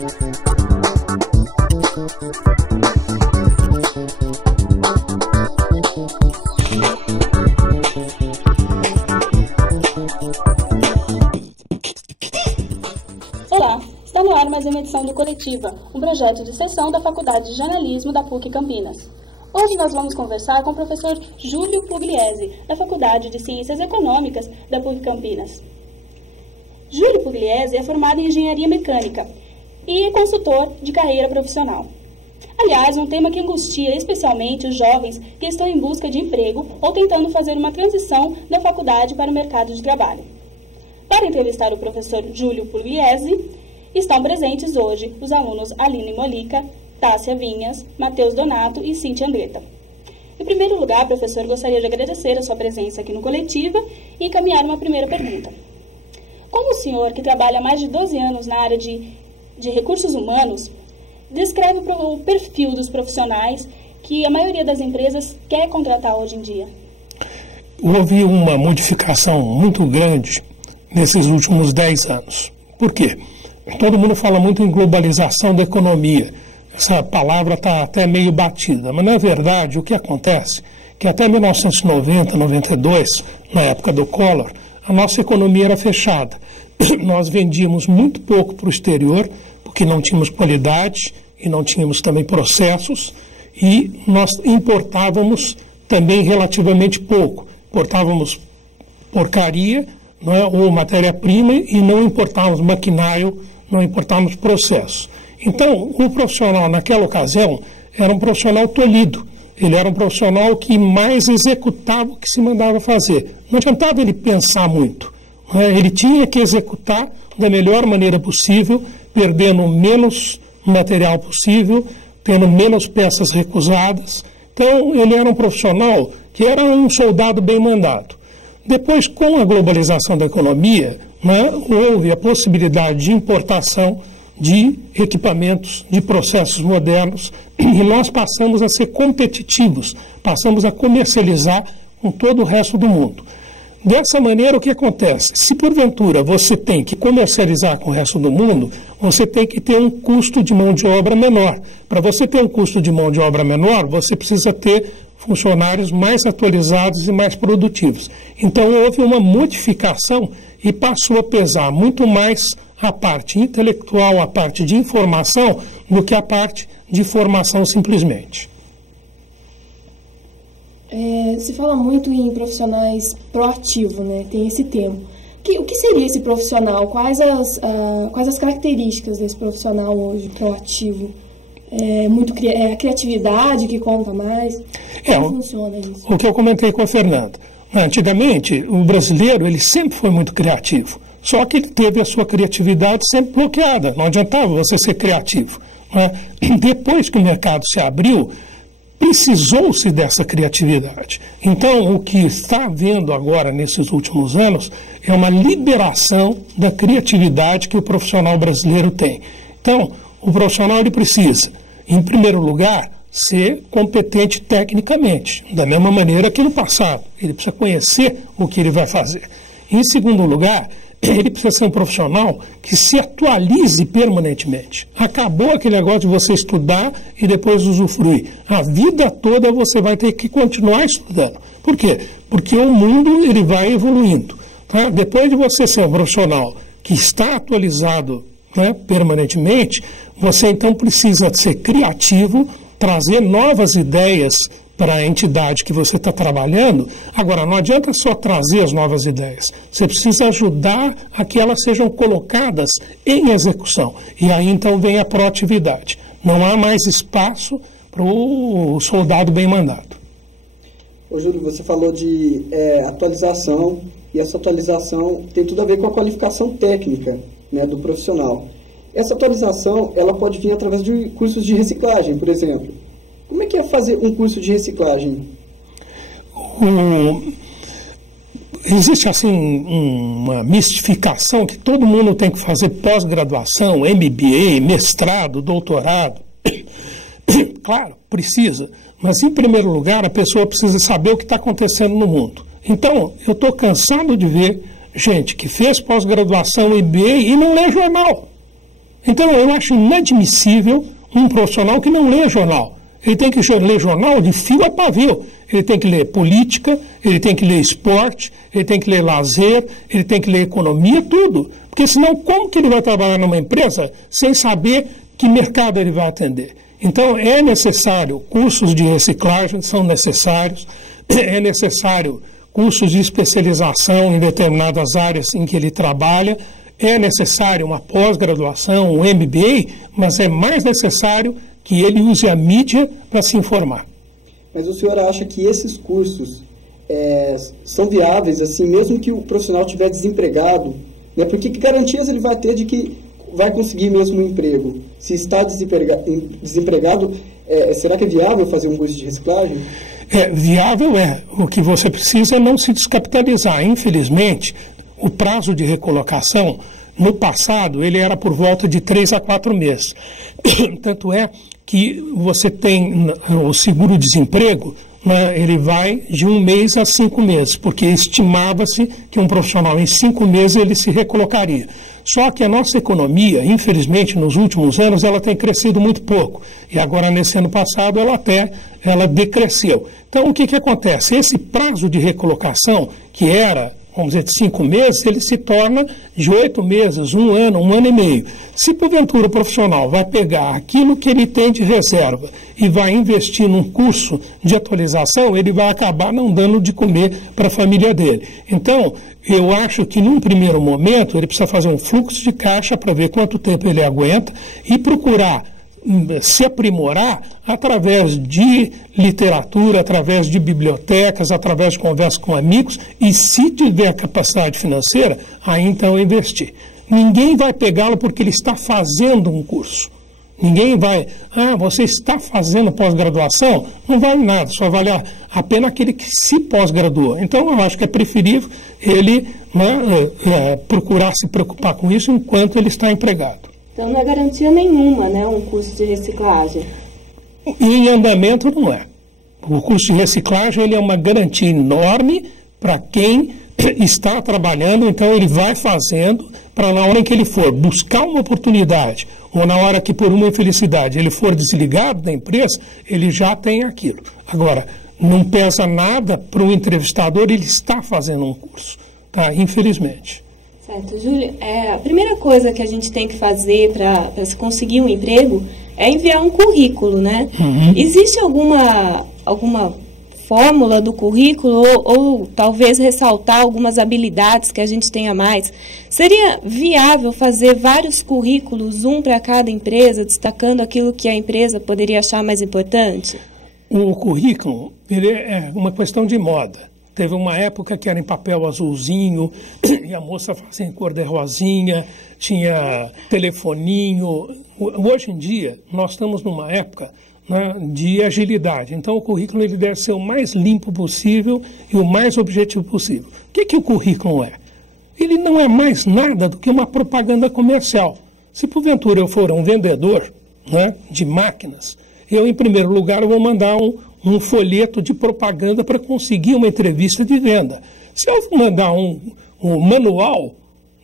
Olá, está no ar mais uma edição do Coletiva, um projeto de extensão da Faculdade de Jornalismo da PUC Campinas. Hoje nós vamos conversar com o professor Júlio Pugliese, da Faculdade de Ciências Econômicas da PUC Campinas. Júlio Pugliese é formado em Engenharia Mecânica e é consultor de carreira profissional. Aliás, um tema que angustia especialmente os jovens que estão em busca de emprego ou tentando fazer uma transição da faculdade para o mercado de trabalho. Para entrevistar o professor Júlio Pugliese, estão presentes hoje os alunos Aline Molica, Tássia Vinhas, Matheus Donato e Cíntia Andretta. Em primeiro lugar, professor, gostaria de agradecer a sua presença aqui no Coletiva e encaminhar uma primeira pergunta. Como o senhor, que trabalha há mais de 12 anos na área de recursos humanos, descreve o perfil dos profissionais que a maioria das empresas quer contratar hoje em dia? Houve uma modificação muito grande nesses últimos 10 anos. Por quê? Todo mundo fala muito em globalização da economia. Essa palavra está até meio batida, mas na verdade o que acontece é que até 1990, 92, na época do Collor, a nossa economia era fechada. Nós vendíamos muito pouco para o exterior, porque não tínhamos qualidade e não tínhamos também processos, e nós importávamos também relativamente pouco. Importávamos porcaria, não é, ou matéria-prima, e não importávamos maquinário, não importávamos processos. Então, o profissional naquela ocasião era um profissional tolhido. Ele era um profissional que mais executava o que se mandava fazer. Não adiantava ele pensar muito. Não é? Ele tinha que executar da melhor maneira possível, perdendo menos material possível, tendo menos peças recusadas. Então, ele era um profissional que era um soldado bem mandado. Depois, com a globalização da economia, né, houve a possibilidade de importação de equipamentos, de processos modernos, e nós passamos a ser competitivos, passamos a comercializar com todo o resto do mundo. Dessa maneira, o que acontece? Se porventura você tem que comercializar com o resto do mundo, você tem que ter um custo de mão de obra menor. Para você ter um custo de mão de obra menor, você precisa ter funcionários mais atualizados e mais produtivos. Então, houve uma modificação e passou a pesar muito mais a parte intelectual, a parte de informação, do que a parte de formação simplesmente. Se fala muito em profissionais proativos, né? Tem esse termo. O que seria esse profissional? Quais as características desse profissional hoje, proativo? A criatividade que conta mais? Como funciona isso? O que eu comentei com a Fernanda. Antigamente, o brasileiro ele sempre foi muito criativo. Só que ele teve a sua criatividade sempre bloqueada. Não adiantava você ser criativo. Né? Depois que o mercado se abriu, precisou-se dessa criatividade. Então, o que está havendo agora, nesses últimos anos, é uma liberação da criatividade que o profissional brasileiro tem. Então, o profissional ele precisa, em primeiro lugar, ser competente tecnicamente, da mesma maneira que no passado. Ele precisa conhecer o que ele vai fazer. Em segundo lugar, ele precisa ser um profissional que se atualize permanentemente. Acabou aquele negócio de você estudar e depois usufruir. A vida toda você vai ter que continuar estudando. Por quê? Porque o mundo ele vai evoluindo. Tá? Depois de você ser um profissional que está atualizado, né, permanentemente, você então precisa ser criativo, trazer novas ideias para a entidade que você está trabalhando. Agora, não adianta só trazer as novas ideias. Você precisa ajudar a que elas sejam colocadas em execução. E aí, então, vem a proatividade. Não há mais espaço para o soldado bem mandado. Ô, Júlio, você falou de atualização, e essa atualização tem tudo a ver com a qualificação técnica, né, do profissional. Essa atualização ela pode vir através de cursos de reciclagem, por exemplo. Como é que é fazer um curso de reciclagem? Existe assim uma mistificação que todo mundo tem que fazer pós-graduação, MBA, mestrado, doutorado. Claro, precisa, mas em primeiro lugar a pessoa precisa saber o que está acontecendo no mundo. Então, eu estou cansado de ver gente que fez pós-graduação, MBA e não lê jornal. Então, eu acho inadmissível um profissional que não lê jornal. Ele tem que ler jornal de fio a pavio. Ele tem que ler política, ele tem que ler esporte, ele tem que ler lazer, ele tem que ler economia, tudo. Porque senão, como que ele vai trabalhar numa empresa sem saber que mercado ele vai atender? Então, é necessário, cursos de reciclagem são necessários, é necessário cursos de especialização em determinadas áreas em que ele trabalha, é necessário uma pós-graduação, um MBA, mas é mais necessário que ele use a mídia para se informar. Mas o senhor acha que esses cursos são viáveis, assim, mesmo que o profissional estiver desempregado, né? Porque que garantias ele vai ter de que vai conseguir mesmo um emprego? Se está desempregado, será que é viável fazer um curso de reciclagem? Viável é. O que você precisa é não se descapitalizar. Infelizmente, o prazo de recolocação, no passado, ele era por volta de 3 a 4 meses. Tanto é que você tem o seguro-desemprego, né, ele vai de 1 mês a 5 meses, porque estimava-se que um profissional em 5 meses ele se recolocaria. Só que a nossa economia, infelizmente, nos últimos anos, ela tem crescido muito pouco. E agora, nesse ano passado, ela decresceu. Então, o que acontece? Esse prazo de recolocação, que era, vamos dizer, de 5 meses, ele se torna de 8 meses, 1 ano, 1 ano e meio. Se, porventura, o profissional vai pegar aquilo que ele tem de reserva e vai investir num curso de atualização, ele vai acabar não dando de comer para a família dele. Então, eu acho que, num primeiro momento, ele precisa fazer um fluxo de caixa para ver quanto tempo ele aguenta e procurar se aprimorar através de literatura, através de bibliotecas, através de conversas com amigos, e se tiver capacidade financeira, aí então investir. Ninguém vai pegá-lo porque ele está fazendo um curso. Ninguém vai, você está fazendo pós-graduação? Não vale nada, só vale a pena aquele que se pós-graduou. Então, eu acho que é preferível ele procurar se preocupar com isso enquanto ele está empregado. Então não é garantia nenhuma, né, um curso de reciclagem? Em andamento não é. O curso de reciclagem ele é uma garantia enorme para quem está trabalhando, então ele vai fazendo para na hora em que ele for buscar uma oportunidade ou na hora que por uma infelicidade ele for desligado da empresa, ele já tem aquilo. Agora, não pesa nada para o entrevistador, ele está fazendo um curso, tá? Infelizmente. Certo, Júlio, a primeira coisa que a gente tem que fazer para se conseguir um emprego é enviar um currículo, né? Uhum. Existe alguma fórmula do currículo ou talvez ressaltar algumas habilidades que a gente tenha mais? Seria viável fazer vários currículos, um para cada empresa, destacando aquilo que a empresa poderia achar mais importante? O currículo ele é uma questão de moda. Teve uma época que era em papel azulzinho, e a moça fazia em cor de rosinha, tinha telefoninho. Hoje em dia, nós estamos numa época, né, de agilidade. Então, o currículo ele deve ser o mais limpo possível e o mais objetivo possível. O que o currículo é? Ele não é mais nada do que uma propaganda comercial. Se, porventura, eu for um vendedor, né, de máquinas, eu, em primeiro lugar, vou mandar um folheto de propaganda para conseguir uma entrevista de venda. Se eu mandar um manual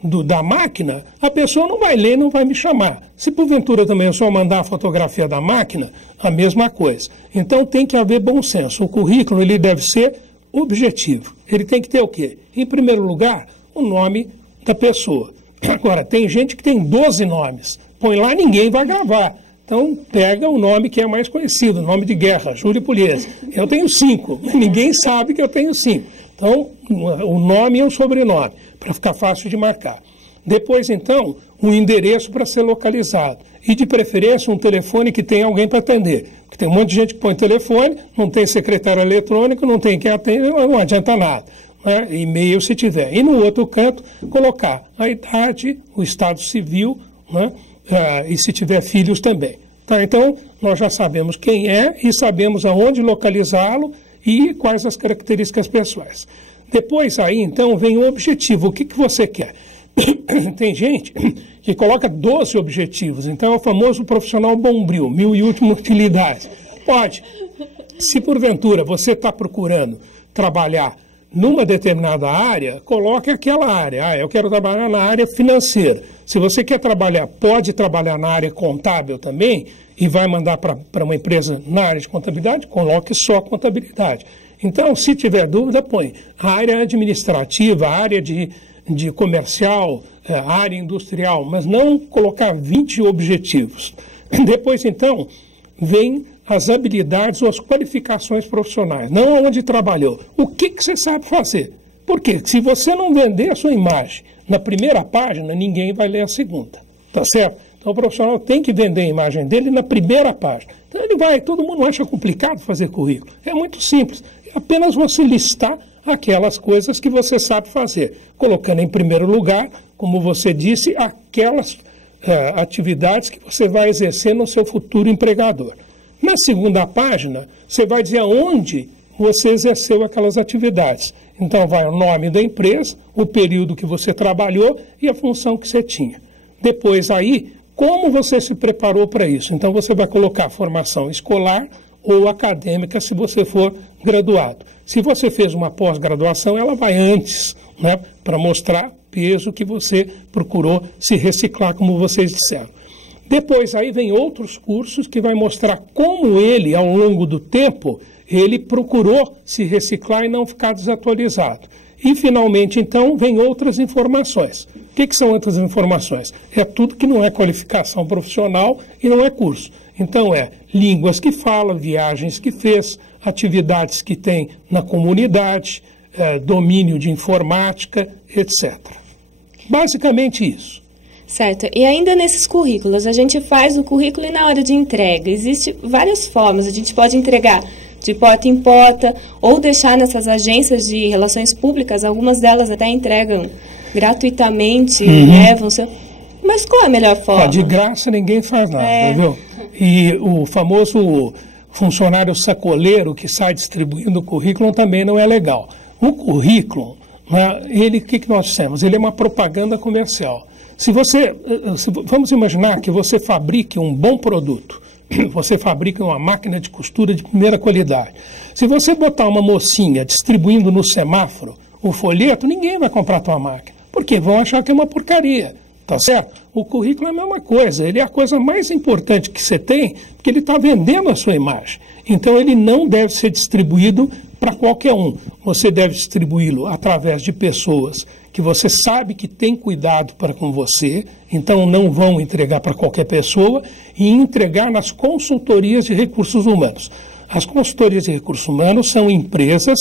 da máquina, a pessoa não vai ler, não vai me chamar. Se porventura também eu só mandar a fotografia da máquina, a mesma coisa. Então tem que haver bom senso. O currículo ele deve ser objetivo. Ele tem que ter o quê? Em primeiro lugar, o nome da pessoa. Agora, tem gente que tem 12 nomes. Põe lá, ninguém vai gravar. Então, pega o nome que é mais conhecido, nome de guerra, Júlio Pugliese. Eu tenho 5, mas ninguém sabe que eu tenho 5. Então, o nome e o sobrenome, para ficar fácil de marcar. Depois, então, um endereço para ser localizado. E, de preferência, um telefone que tenha alguém para atender. Porque tem um monte de gente que põe telefone, não tem secretário eletrônico, não tem quem atende, não adianta nada. Né? E-mail se tiver. E, no outro canto, colocar a idade, o estado civil, né? E se tiver filhos também. Tá? Então, nós já sabemos quem é e sabemos aonde localizá-lo e quais as características pessoais. Depois, aí, então, vem o objetivo. O que você quer? Tem gente que coloca 12 objetivos. Então, é o famoso profissional bombril, 1001 utilidades. Pode. Se, porventura, você está procurando trabalhar numa determinada área, coloque aquela área. Eu quero trabalhar na área financeira. Se você quer trabalhar, pode trabalhar na área contábil também, e vai mandar para uma empresa na área de contabilidade, coloque só contabilidade. Então, se tiver dúvida, põe a área administrativa, a área de comercial, a área industrial, mas não colocar 20 objetivos. Depois, então, vem as habilidades ou as qualificações profissionais, não onde trabalhou. O que você sabe fazer? Porque se você não vender a sua imagem na primeira página, ninguém vai ler a segunda, tá certo? Então o profissional tem que vender a imagem dele na primeira página. Então todo mundo acha complicado fazer currículo. É muito simples, é apenas você listar aquelas coisas que você sabe fazer, colocando em primeiro lugar, como você disse, aquelas atividades que você vai exercer no seu futuro empregador. Na segunda página, você vai dizer aonde você exerceu aquelas atividades. Então vai o nome da empresa, o período que você trabalhou e a função que você tinha. Depois aí, como você se preparou para isso? Então você vai colocar formação escolar ou acadêmica se você for graduado. Se você fez uma pós-graduação, ela vai antes, né, para mostrar peso que você procurou se reciclar, como vocês disseram. Depois aí vem outros cursos que vai mostrar como ele, ao longo do tempo, ele procurou se reciclar e não ficar desatualizado. E, finalmente, então, vem outras informações. O que são outras informações? É tudo que não é qualificação profissional e não é curso. Então, é línguas que fala, viagens que fez, atividades que tem na comunidade, domínio de informática, etc. Basicamente isso. Certo. E ainda nesses currículos, a gente faz o currículo e na hora de entrega. Existem várias formas. A gente pode entregar de porta em porta ou deixar nessas agências de relações públicas. Algumas delas até entregam gratuitamente, né? Mas qual é a melhor forma? De graça ninguém faz nada, viu? E o famoso funcionário sacoleiro que sai distribuindo o currículo também não é legal. O currículo, né, o que nós dissemos? Ele é uma propaganda comercial. Vamos imaginar que você fabrique um bom produto, você fabrica uma máquina de costura de primeira qualidade. Se você botar uma mocinha distribuindo no semáforo o folheto, ninguém vai comprar a tua máquina, porque vão achar que é uma porcaria, tá certo? O currículo é a mesma coisa, ele é a coisa mais importante que você tem, porque ele está vendendo a sua imagem. Então ele não deve ser distribuído para qualquer um. Você deve distribuí-lo através de pessoas que você sabe que tem cuidado para com você, então não vão entregar para qualquer pessoa, e entregar nas consultorias de recursos humanos. As consultorias de recursos humanos são empresas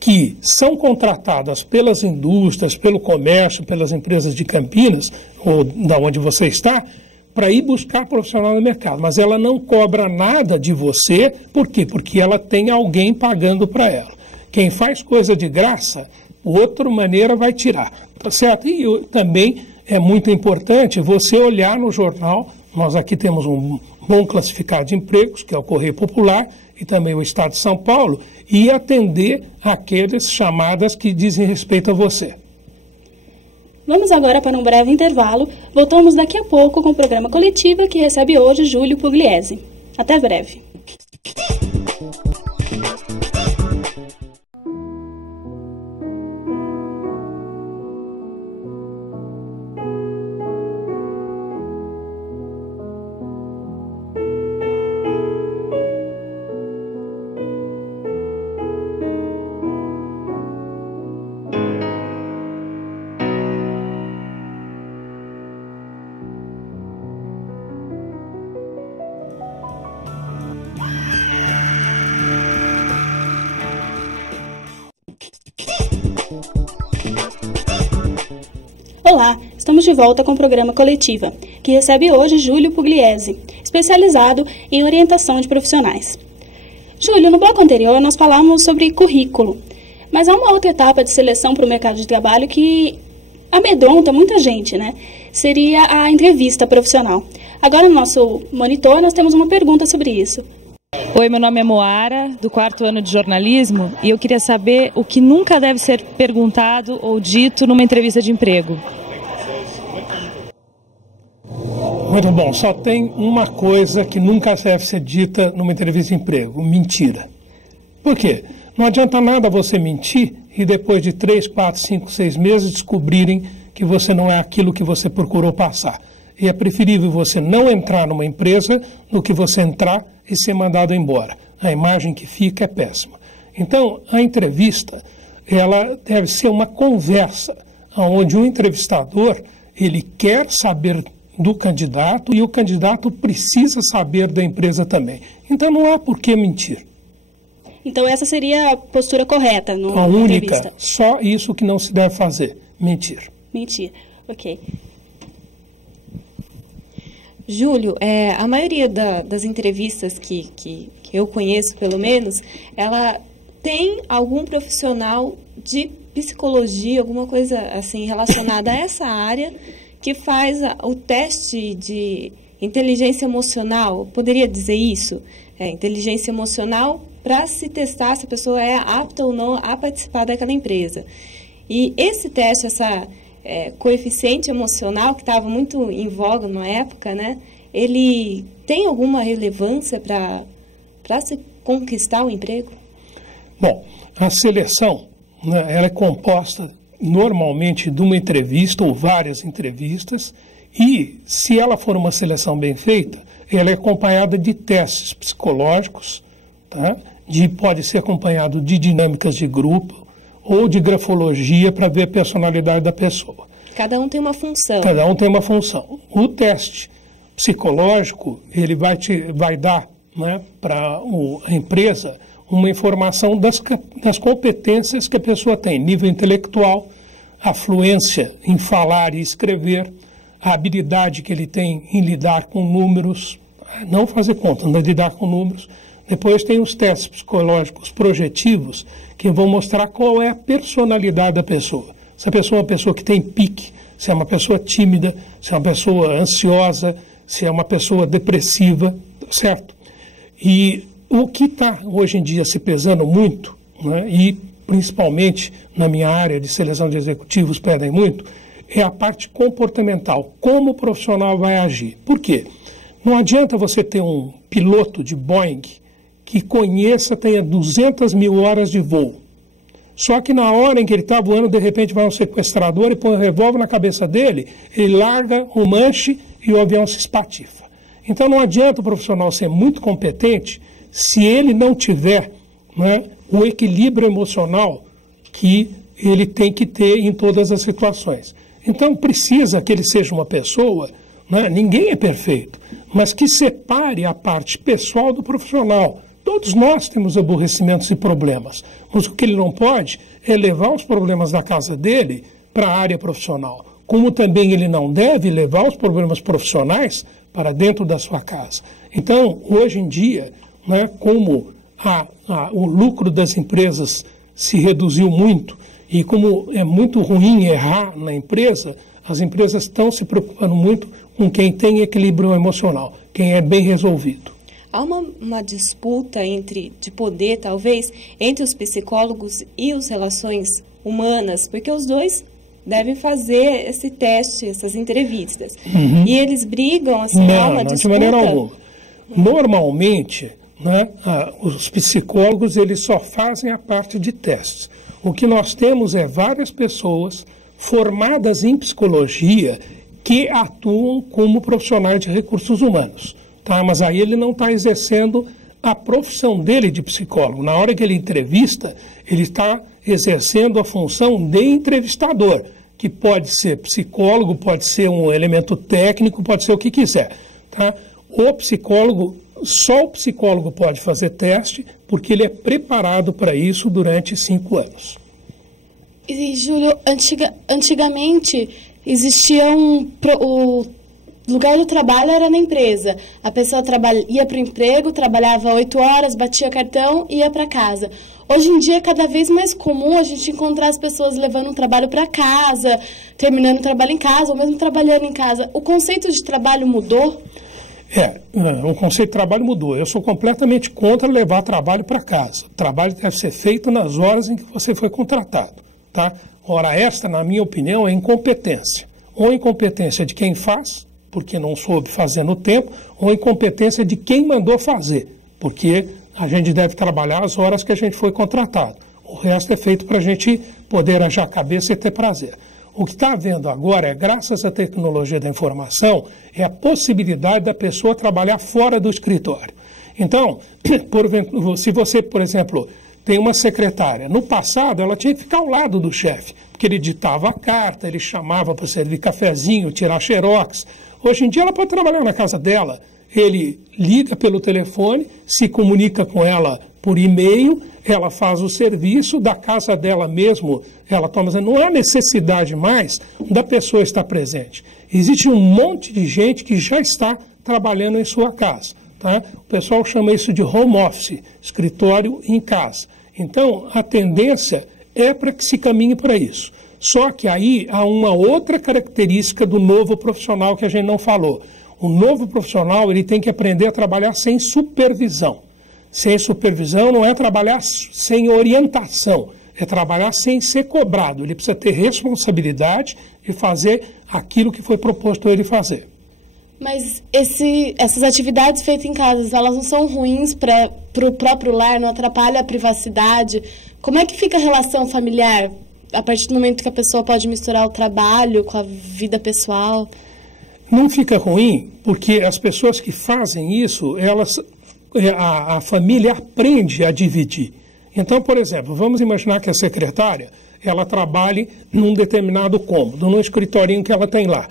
que são contratadas pelas indústrias, pelo comércio, pelas empresas de Campinas, ou da onde você está, para ir buscar profissional no mercado. Mas ela não cobra nada de você, por quê? Porque ela tem alguém pagando para ela. Quem faz coisa de graça, outra maneira vai tirar, tá certo? E também é muito importante você olhar no jornal. Nós aqui temos um bom classificado de empregos, que é o Correio Popular, e também o Estado de São Paulo, e atender aquelas chamadas que dizem respeito a você. Vamos agora para um breve intervalo. Voltamos daqui a pouco com o programa Coletiva, que recebe hoje Júlio Pugliese. Até breve. Olá, estamos de volta com o programa Coletiva, que recebe hoje Júlio Pugliese, especializado em orientação de profissionais. Júlio, no bloco anterior nós falamos sobre currículo, mas há uma outra etapa de seleção para o mercado de trabalho que amedronta muita gente, né? Seria a entrevista profissional. Agora no nosso monitor nós temos uma pergunta sobre isso. Oi, meu nome é Moara, do 4º ano de jornalismo, e eu queria saber o que nunca deve ser perguntado ou dito numa entrevista de emprego. Muito bom, só tem uma coisa que nunca deve ser dita numa entrevista de emprego: mentira. Por quê? Não adianta nada você mentir e depois de 3, 4, 5, 6 meses descobrirem que você não é aquilo que você procurou passar. E é preferível você não entrar numa empresa do que você entrar e ser mandado embora. A imagem que fica é péssima. Então, a entrevista, ela deve ser uma conversa, onde o entrevistador, ele quer saber do candidato e o candidato precisa saber da empresa também. Então, não há por que mentir. Então, essa seria a postura correta no A única, entrevista. só isso que não se deve fazer, mentir. Mentir, ok. Júlio, a maioria das entrevistas que eu conheço, pelo menos, ela tem algum profissional de psicologia, alguma coisa assim relacionada a essa área, que faz o teste de inteligência emocional. Poderia dizer isso? Inteligência emocional para se testar se a pessoa é apta ou não a participar daquela empresa. E esse teste, essa coeficiente emocional, que estava muito em voga na época, né? Ele tem alguma relevância para se conquistar o emprego? Bom, a seleção, né, ela é composta normalmente de uma entrevista ou várias entrevistas e, se ela for uma seleção bem feita, ela é acompanhada de testes psicológicos, tá? Pode ser acompanhado de dinâmicas de grupo ou de grafologia para ver a personalidade da pessoa. Cada um tem uma função. Cada um tem uma função. O teste psicológico, ele vai dar, né, para a empresa uma informação das competências que a pessoa tem, nível intelectual, a fluência em falar e escrever, a habilidade que ele tem em lidar com números, não fazer conta, mas lidar com números. Depois tem os testes psicológicos projetivos, que vão mostrar qual é a personalidade da pessoa. Se a pessoa é uma pessoa que tem pique, se é uma pessoa tímida, se é uma pessoa ansiosa, se é uma pessoa depressiva, certo? E o que está hoje em dia se pesando muito, né, e principalmente na minha área de seleção de executivos pedem muito, é a parte comportamental, como o profissional vai agir. Por quê? Não adianta você ter um piloto de Boeing que tenha 200 mil horas de voo. Só que na hora em que ele está voando, de repente vai um sequestrador e põe um revólver na cabeça dele, ele larga o manche e o avião se espatifa. Então não adianta o profissional ser muito competente se ele não tiver, né, o equilíbrio emocional que ele tem que ter em todas as situações. Então precisa que ele seja uma pessoa, né, ninguém é perfeito, mas que separe a parte pessoal do profissional. Todos nós temos aborrecimentos e problemas, mas o que ele não pode é levar os problemas da casa dele para a área profissional, como também ele não deve levar os problemas profissionais para dentro da sua casa. Então, hoje em dia, né, como o lucro das empresas se reduziu muito e como é muito ruim errar na empresa, as empresas estão se preocupando muito com quem tem equilíbrio emocional, quem é bem resolvido. Há uma disputa de poder, talvez, entre os psicólogos e as relações humanas, porque os dois devem fazer esse teste, essas entrevistas. Uhum. E eles brigam, assim, há uma disputa? De maneira alguma. Normalmente, né, os psicólogos eles só fazem a parte de testes. O que nós temos é várias pessoas formadas em psicologia que atuam como profissionais de recursos humanos. Tá, mas aí ele não está exercendo a profissão dele de psicólogo. Na hora que ele entrevista, ele está exercendo a função de entrevistador, que pode ser psicólogo, pode ser um elemento técnico, pode ser o que quiser. Tá? Só o psicólogo pode fazer teste, porque ele é preparado para isso durante 5 anos. E, Júlio, antigamente existia o lugar do trabalho era na empresa. A pessoa ia para o emprego, trabalhava 8 horas, batia cartão e ia para casa. Hoje em dia é cada vez mais comum a gente encontrar as pessoas levando um trabalho para casa, terminando o trabalho em casa, ou mesmo trabalhando em casa. O conceito de trabalho mudou? O conceito de trabalho mudou. Eu sou completamente contra levar trabalho para casa. O trabalho deve ser feito nas horas em que você foi contratado. Tá? Hora extra, na minha opinião, é incompetência. Ou incompetência de quem faz, porque não soube fazer no tempo, ou incompetência de quem mandou fazer, porque a gente deve trabalhar as horas que a gente foi contratado. O resto é feito para a gente poder ajar a cabeça e ter prazer. O que está havendo agora é, graças à tecnologia da informação, é a possibilidade da pessoa trabalhar fora do escritório. Então, se você, por exemplo, tem uma secretária, no passado ela tinha que ficar ao lado do chefe, porque ele ditava a carta, ele chamava para servir cafezinho, tirar xerox. Hoje em dia ela pode trabalhar na casa dela, ele liga pelo telefone, se comunica com ela por e-mail, ela faz o serviço da casa dela mesmo, ela toma. Não há necessidade mais da pessoa estar presente. Existe um monte de gente que já está trabalhando em sua casa. Tá? O pessoal chama isso de home office, escritório em casa. Então, a tendência é para que se caminhe para isso. Só que aí há uma outra característica do novo profissional que a gente não falou. O novo profissional ele tem que aprender a trabalhar sem supervisão. Sem supervisão não é trabalhar sem orientação, é trabalhar sem ser cobrado. Ele precisa ter responsabilidade e fazer aquilo que foi proposto a ele fazer. Mas essas atividades feitas em casa, elas não são ruins para o próprio lar, não atrapalha a privacidade? Como é que fica a relação familiar a partir do momento que a pessoa pode misturar o trabalho com a vida pessoal? Não fica ruim, porque as pessoas que fazem isso, a família aprende a dividir. Então, por exemplo, vamos imaginar que a secretária, ela trabalhe num determinado cômodo, num escritorinho que ela tem lá.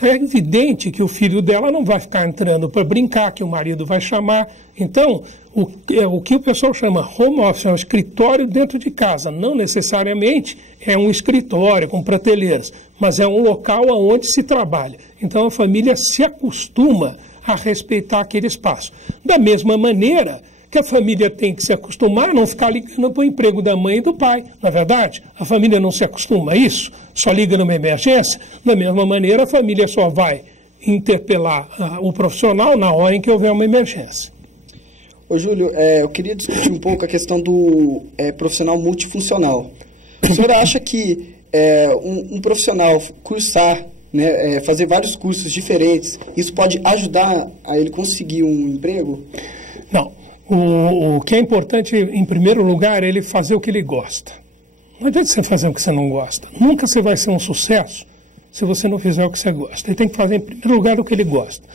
É evidente que o filho dela não vai ficar entrando para brincar, que o marido vai chamar. Então, o que o pessoal chama home office é um escritório dentro de casa. Não necessariamente é um escritório com prateleiras, mas é um local onde se trabalha. Então, a família se acostuma a respeitar aquele espaço. Da mesma maneira que a família tem que se acostumar a não ficar ligando para o emprego da mãe e do pai. Na verdade, a família não se acostuma a isso, só liga numa emergência. Da mesma maneira, a família só vai interpelar o profissional na hora em que houver uma emergência. Ô Júlio, eu queria discutir um pouco a questão do profissional multifuncional. O senhor acha que um profissional cursar, né, fazer vários cursos diferentes, isso pode ajudar a ele conseguir um emprego? Não. O que é importante, em primeiro lugar, é ele fazer o que ele gosta. Não adianta você fazer o que você não gosta. Nunca você vai ser um sucesso se você não fizer o que você gosta. Ele tem que fazer, em primeiro lugar, o que ele gosta.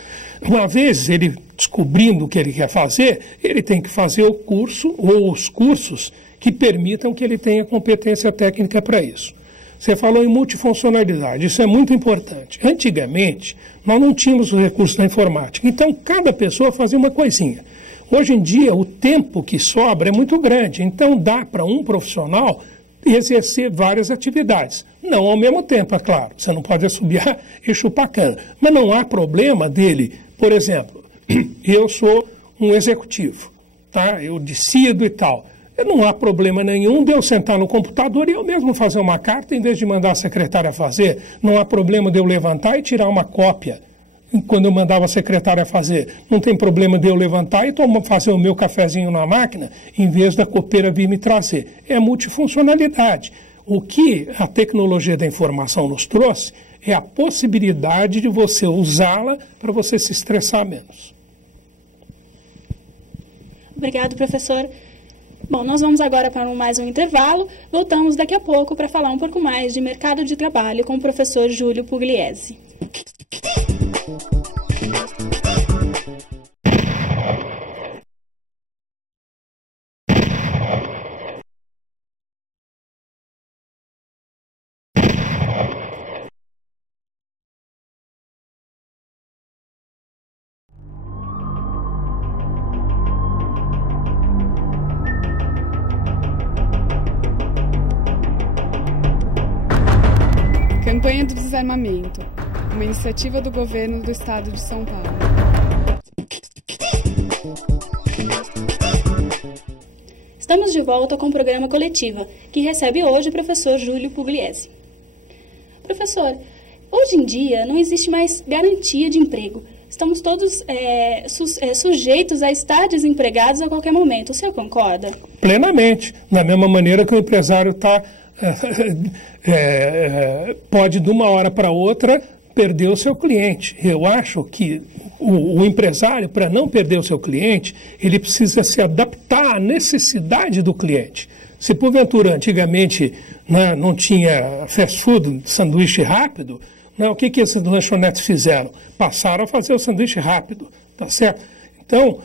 Uma vez ele descobrindo o que ele quer fazer, ele tem que fazer o curso ou os cursos que permitam que ele tenha competência técnica para isso. Você falou em multifuncionalidade, isso é muito importante. Antigamente, nós não tínhamos os recursos da informática, então cada pessoa fazia uma coisinha. Hoje em dia, o tempo que sobra é muito grande, então dá para um profissional exercer várias atividades. Não ao mesmo tempo, é claro, você não pode assobiar e chupar cana, mas não há problema dele. Por exemplo, eu sou um executivo, tá? Eu decido e tal. Não há problema nenhum de eu sentar no computador e eu mesmo fazer uma carta em vez de mandar a secretária fazer. Não há problema de eu levantar e tirar uma cópia quando eu mandava a secretária fazer. Não tem problema de eu levantar e fazer o meu cafezinho na máquina em vez da copeira vir me trazer. É multifuncionalidade. O que a tecnologia da informação nos trouxe é a possibilidade de você usá-la para você se estressar menos. Obrigado, professor. Bom, nós vamos agora para mais um intervalo. Voltamos daqui a pouco para falar um pouco mais de mercado de trabalho com o professor Júlio Pugliese. Campanha do Desarmamento, uma iniciativa do governo do estado de São Paulo. Estamos de volta com o programa Coletiva, que recebe hoje o professor Júlio Pugliese. Professor, hoje em dia não existe mais garantia de emprego. Estamos todos sujeitos a estar desempregados a qualquer momento. O senhor concorda? Plenamente. Da mesma maneira que o empresário pode, de uma hora para outra, perder o seu cliente. Eu acho que o empresário, para não perder o seu cliente, ele precisa se adaptar à necessidade do cliente. Se porventura antigamente, né, não tinha fast food, sanduíche rápido, né, o que esses lanchonetes fizeram? Passaram a fazer o sanduíche rápido, tá certo? Então,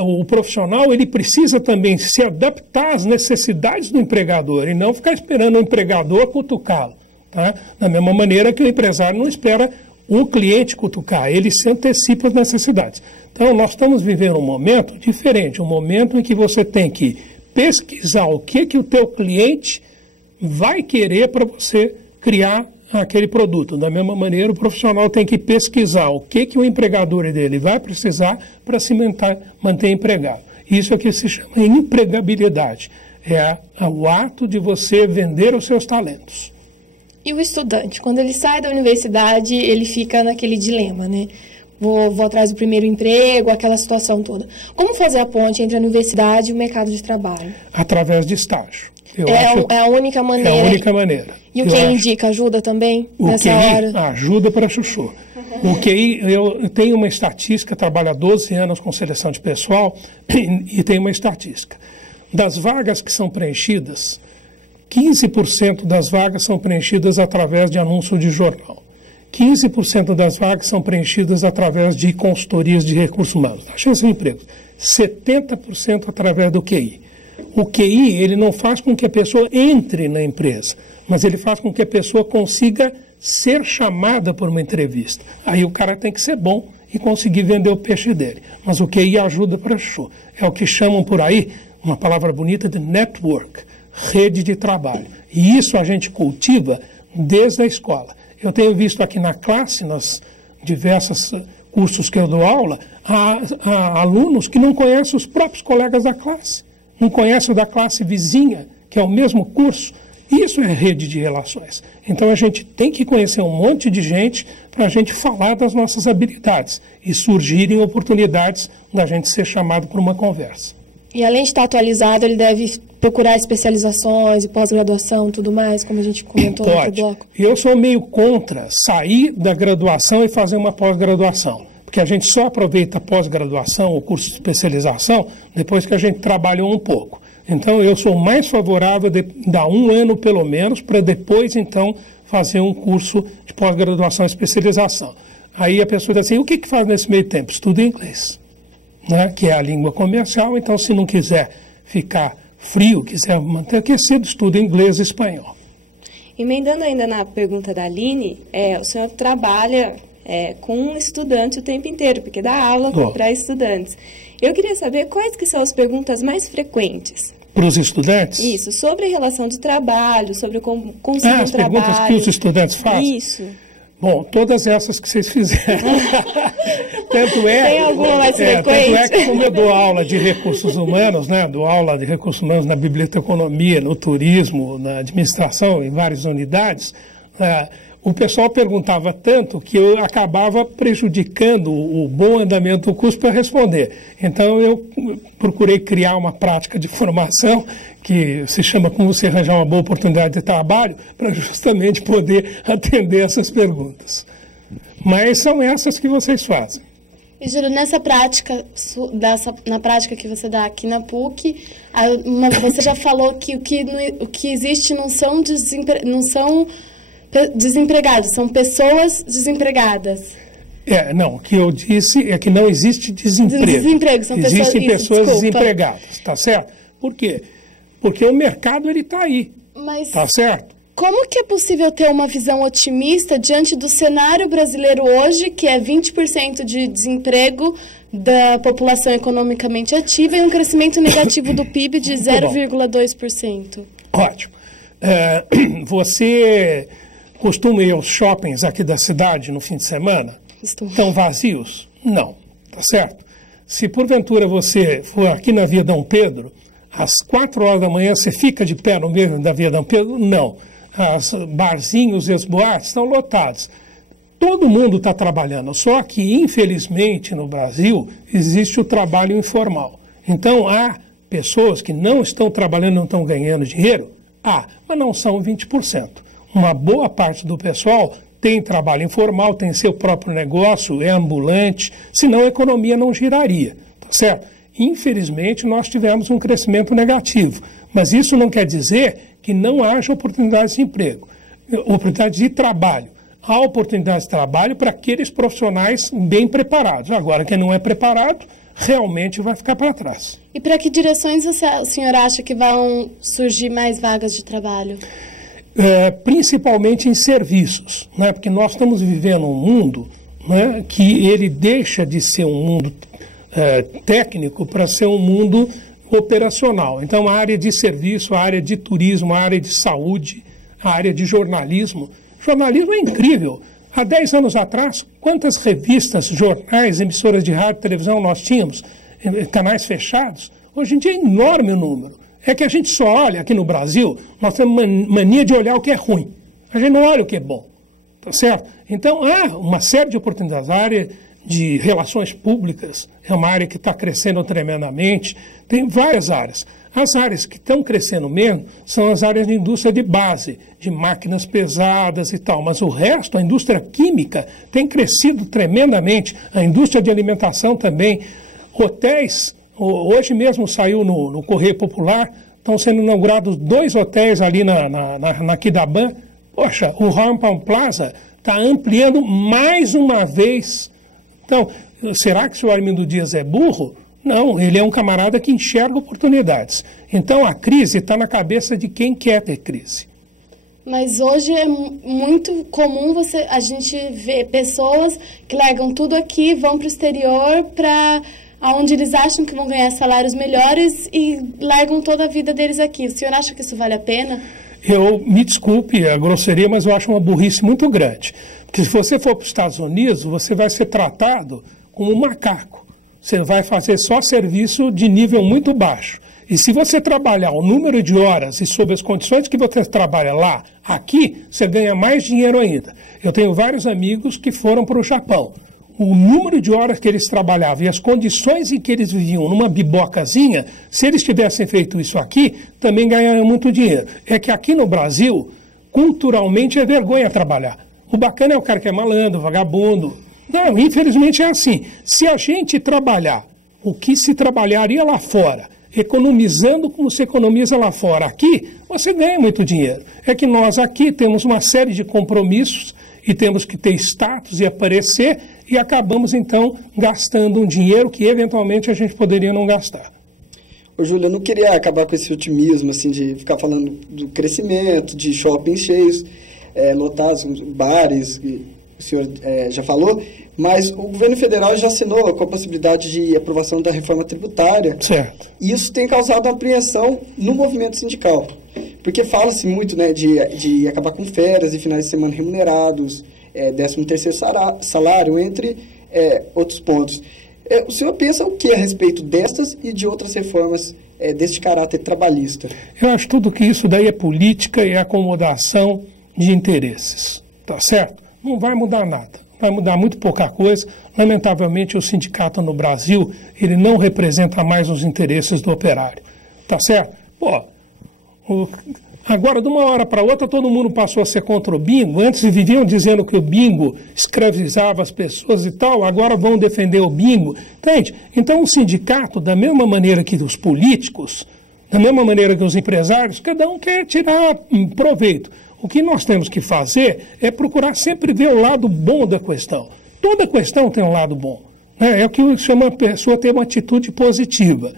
o profissional ele precisa também se adaptar às necessidades do empregador e não ficar esperando o empregador cutucá-lo. Tá? Da mesma maneira que o empresário não espera o cliente cutucar, ele se antecipa às necessidades. Então, nós estamos vivendo um momento diferente, um momento em que você tem que pesquisar o que o teu cliente vai querer para você criar aquele produto. Da mesma maneira, o profissional tem que pesquisar o que o empregador dele vai precisar para se manter empregado. Isso é que se chama empregabilidade. É o ato de você vender os seus talentos. E o estudante, quando ele sai da universidade, ele fica naquele dilema, né? Vou atrás do primeiro emprego, aquela situação toda. Como fazer a ponte entre a universidade e o mercado de trabalho? Através de estágio. É a única maneira. É a única maneira. E o QI indica ajuda também nessa hora? Ajuda para chuchu. O QI, eu tenho uma estatística, trabalho há 12 anos com seleção de pessoal e tenho uma estatística. Das vagas que são preenchidas, 15% das vagas são preenchidas através de anúncio de jornal. 15% das vagas são preenchidas através de consultorias de recursos humanos. A chance de emprego. 70% através do QI. O QI, ele não faz com que a pessoa entre na empresa, mas ele faz com que a pessoa consiga ser chamada por uma entrevista. Aí o cara tem que ser bom e conseguir vender o peixe dele. Mas o QI ajuda para show. É o que chamam por aí, uma palavra bonita, de network, rede de trabalho. E isso a gente cultiva desde a escola. Eu tenho visto aqui na classe, nos diversos cursos que eu dou aula, há alunos que não conhecem os próprios colegas da classe. Não conhece o da classe vizinha, que é o mesmo curso. Isso é rede de relações. Então a gente tem que conhecer um monte de gente para a gente falar das nossas habilidades e surgirem oportunidades da gente ser chamado para uma conversa. E além de estar atualizado, ele deve procurar especializações e pós-graduação e tudo mais, como a gente comentou no outro bloco? Eu sou meio contra sair da graduação e fazer uma pós-graduação. Porque a gente só aproveita a pós-graduação, o curso de especialização, depois que a gente trabalhou um pouco. Então, eu sou mais favorável de dar 1 ano, pelo menos, para depois, então, fazer um curso de pós-graduação e especialização. Aí a pessoa diz assim, o que faz nesse meio tempo? Estuda inglês, né? Que é a língua comercial. Então, se não quiser ficar frio, quiser manter aquecido, estuda inglês e espanhol. Emendando ainda na pergunta da Aline, o senhor trabalha com estudante o tempo inteiro, porque dá aula para estudantes. Eu queria saber quais que são as perguntas mais frequentes. Para os estudantes? Isso, sobre a relação de trabalho, sobre como conseguir um trabalho. As perguntas que os estudantes fazem? Isso. Bom, todas essas que vocês fizeram. Tem alguma mais frequente? Tanto é que como eu dou aula de recursos humanos, né, dou aula de recursos humanos na biblioteconomia, no turismo, na administração, em várias unidades, o pessoal perguntava tanto que eu acabava prejudicando o bom andamento do curso para responder. Então, eu procurei criar uma prática de formação que se chama Como Você Arranjar uma Boa Oportunidade de Trabalho, para justamente poder atender essas perguntas. Mas são essas que vocês fazem. E, Júlio, nessa prática, na prática que você dá aqui na PUC, você já falou que o que existe não são desempregados, são pessoas desempregadas. Não, o que eu disse é que não existe desemprego. São Existem pessoas desempregadas, tá certo? Por quê? Porque o mercado ele está aí, tá certo? Como que é possível ter uma visão otimista diante do cenário brasileiro hoje, que é 20% de desemprego da população economicamente ativa e um crescimento negativo do PIB de 0,2%? Ótimo. Você costuma ir aos shoppings aqui da cidade no fim de semana? Estão vazios? Não, tá certo? Se porventura você for aqui na Via Dom Pedro, às 4 horas da manhã você fica de pé no meio da Via Dom Pedro? Não. Os barzinhos e as boates estão lotados. Todo mundo está trabalhando, só que, infelizmente, no Brasil, existe o trabalho informal. Então, há pessoas que não estão trabalhando, não estão ganhando dinheiro? Mas não são 20%. Uma boa parte do pessoal tem trabalho informal, tem seu próprio negócio, é ambulante, senão a economia não giraria, tá certo? Infelizmente, nós tivemos um crescimento negativo, mas isso não quer dizer que não haja oportunidades de emprego, oportunidades de trabalho. Há oportunidades de trabalho para aqueles profissionais bem preparados. Agora, quem não é preparado, realmente vai ficar para trás. E para que direções o senhor acha que vão surgir mais vagas de trabalho? Principalmente em serviços, né? Porque nós estamos vivendo um mundo, né, que ele deixa de ser um mundo técnico para ser um mundo operacional. Então, a área de serviço, a área de turismo, a área de saúde, a área de jornalismo. Jornalismo é incrível. Há 10 anos atrás, quantas revistas, jornais, emissoras de rádio e televisão nós tínhamos? Canais fechados? Hoje em dia é enorme o número. É que a gente só olha aqui no Brasil, nós temos mania de olhar o que é ruim. A gente não olha o que é bom. Tá certo? Então, há uma série de oportunidades. A área de relações públicas é uma área que está crescendo tremendamente. Tem várias áreas. As áreas que estão crescendo menos são as áreas de indústria de base, de máquinas pesadas e tal. Mas o resto, a indústria química, tem crescido tremendamente. A indústria de alimentação também. Hotéis, hoje mesmo saiu no Correio Popular, estão sendo inaugurados 2 hotéis ali na Quidaban. Poxa, o Rampão Plaza está ampliando mais uma vez. Então, será que o senhor Armindo Dias é burro? Não, ele é um camarada que enxerga oportunidades. Então, a crise está na cabeça de quem quer ter crise. Mas hoje é muito comum a gente ver pessoas que largam tudo aqui, vão para o exterior, para onde eles acham que vão ganhar salários melhores e largam toda a vida deles aqui. O senhor acha que isso vale a pena? Me desculpe a grosseria, mas eu acho uma burrice muito grande. Porque se você for para os Estados Unidos, você vai ser tratado como um macaco. Você vai fazer só serviço de nível muito baixo. E se você trabalhar o número de horas e sob as condições que você trabalha lá, aqui, você ganha mais dinheiro ainda. Eu tenho vários amigos que foram para o Japão. O número de horas que eles trabalhavam e as condições em que eles viviam numa bibocazinha, se eles tivessem feito isso aqui, também ganhariam muito dinheiro. É que aqui no Brasil, culturalmente, é vergonha trabalhar. O bacana é o cara que é malandro, vagabundo. Não, infelizmente é assim. Se a gente trabalhar o que se trabalharia lá fora, economizando como se economiza lá fora, aqui, você ganha muito dinheiro. É que nós aqui temos uma série de compromissos e temos que ter status e aparecer e acabamos, então, gastando um dinheiro que, eventualmente, a gente poderia não gastar. Ô, Júlio, eu não queria acabar com esse otimismo, assim, de ficar falando do crescimento, de shoppings cheios, lotados, bares, que o senhor já falou, mas o governo federal já assinou com a possibilidade de aprovação da reforma tributária. Certo. E isso tem causado uma apreensão no movimento sindical. Porque fala-se muito, né, de acabar com férias e finais de semana remunerados, 13º salário, entre outros pontos. O senhor pensa o que a respeito destas e de outras reformas deste caráter trabalhista? Eu acho tudo que isso daí é política e acomodação de interesses, tá certo? Não vai mudar nada, vai mudar muito pouca coisa. Lamentavelmente, o sindicato no Brasil, ele não representa mais os interesses do operário, tá certo? Agora, de uma hora para outra, todo mundo passou a ser contra o bingo. Antes viviam dizendo que o bingo escravizava as pessoas e tal, agora vão defender o bingo. Entende? Então, o sindicato, da mesma maneira que os políticos, da mesma maneira que os empresários, cada um quer tirar proveito. O que nós temos que fazer é procurar sempre ver o lado bom da questão. Toda questão tem um lado bom. Né? É o que chama a pessoa ter uma atitude positiva.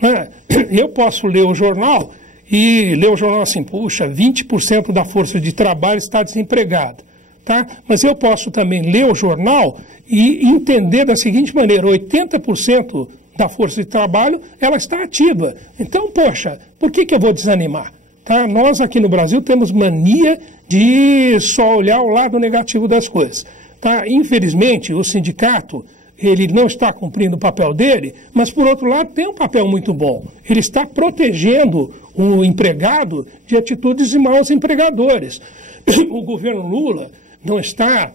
Né? Eu posso ler o jornal e ler o jornal assim, puxa, 20% da força de trabalho está desempregada. Tá? Mas eu posso também ler o jornal e entender da seguinte maneira, 80% da força de trabalho ela está ativa. Então, poxa, por que eu vou desanimar? Tá? Nós aqui no Brasil temos mania de só olhar o lado negativo das coisas. Tá? Infelizmente, o sindicato ele não está cumprindo o papel dele, mas, por outro lado, tem um papel muito bom. Ele está protegendo o empregado de atitudes de maus empregadores. O governo Lula não está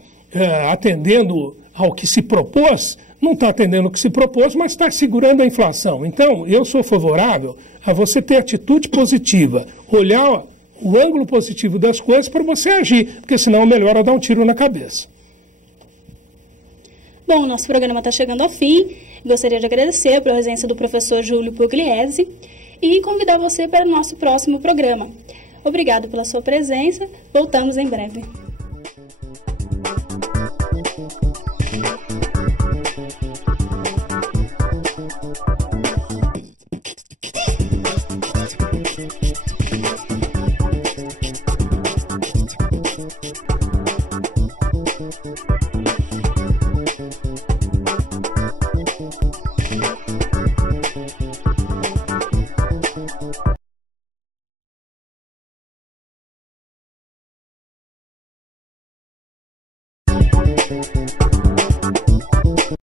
atendendo ao que se propôs, não está atendendo ao que se propôs, mas está segurando a inflação. Então, eu sou favorável a você ter atitude positiva, olhar o ângulo positivo das coisas para você agir, porque senão é melhor dar um tiro na cabeça. Bom, nosso programa está chegando ao fim. Gostaria de agradecer a presença do professor Júlio Pugliese e convidar você para o nosso próximo programa. Obrigado pela sua presença. Voltamos em breve.